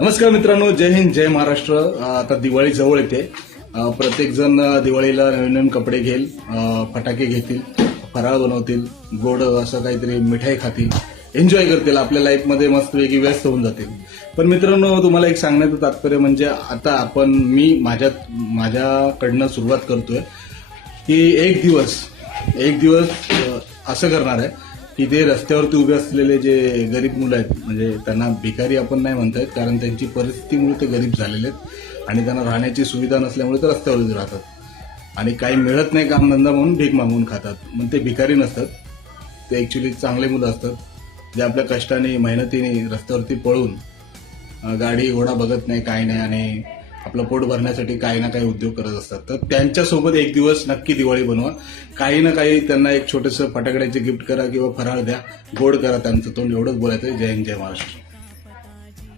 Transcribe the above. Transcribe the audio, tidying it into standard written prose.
नमस्कार मित्रांनो, जय हिंद, जय महाराष्ट्र. आता दिवाळी जवळ येते. प्रत्येक जण दिवाळीला नवीन नवीन कपडे घेईल, फटाके घेतील, फराळ बनवतील, गोड असं काहीतरी मिठाई खातील, एन्जॉय करतील, आपल्या लाईफमध्ये मस्तपैकी व्यस्त होऊन जातील. पण मित्रांनो, तुम्हाला एक सांगण्याचं तात्पर्य म्हणजे आता मी माझ्याकडनं सुरुवात करतोय की एक दिवस असं करणार आहे की ते रस्त्यावरती उभे असलेले जे गरीब मुलं आहेत, म्हणजे त्यांना भिकारी आपण नाही म्हणता येत, कारण त्यांची परिस्थितीमुळे ते गरीब झालेले आहेत आणि त्यांना राहण्याची सुविधा नसल्यामुळे ते रस्त्यावरती राहतात आणि काही मिळत नाही कामधंदा म्हणून भीक मागून खातात. मग ते भिकारी नसतात, ते ॲक्च्युली चांगले मुलं असतात जे आपल्या कष्टाने मेहनतीने रस्त्यावरती पळून गाडी घोडा बघत नाही, काही नाही, आणि आपलं पोट भरण्यासाठी काही ना काही उद्योग करत असतात. तर त्यांच्यासोबत एक दिवस नक्की दिवाळी बनवा. काही ना काही त्यांना एक छोटंसं फटाकड्याचे गिफ्ट करा किंवा फराळ द्या, गोड करा त्यांचं तोंड. एवढंच बोलायचं. जय हिंद, जय महाराष्ट्र.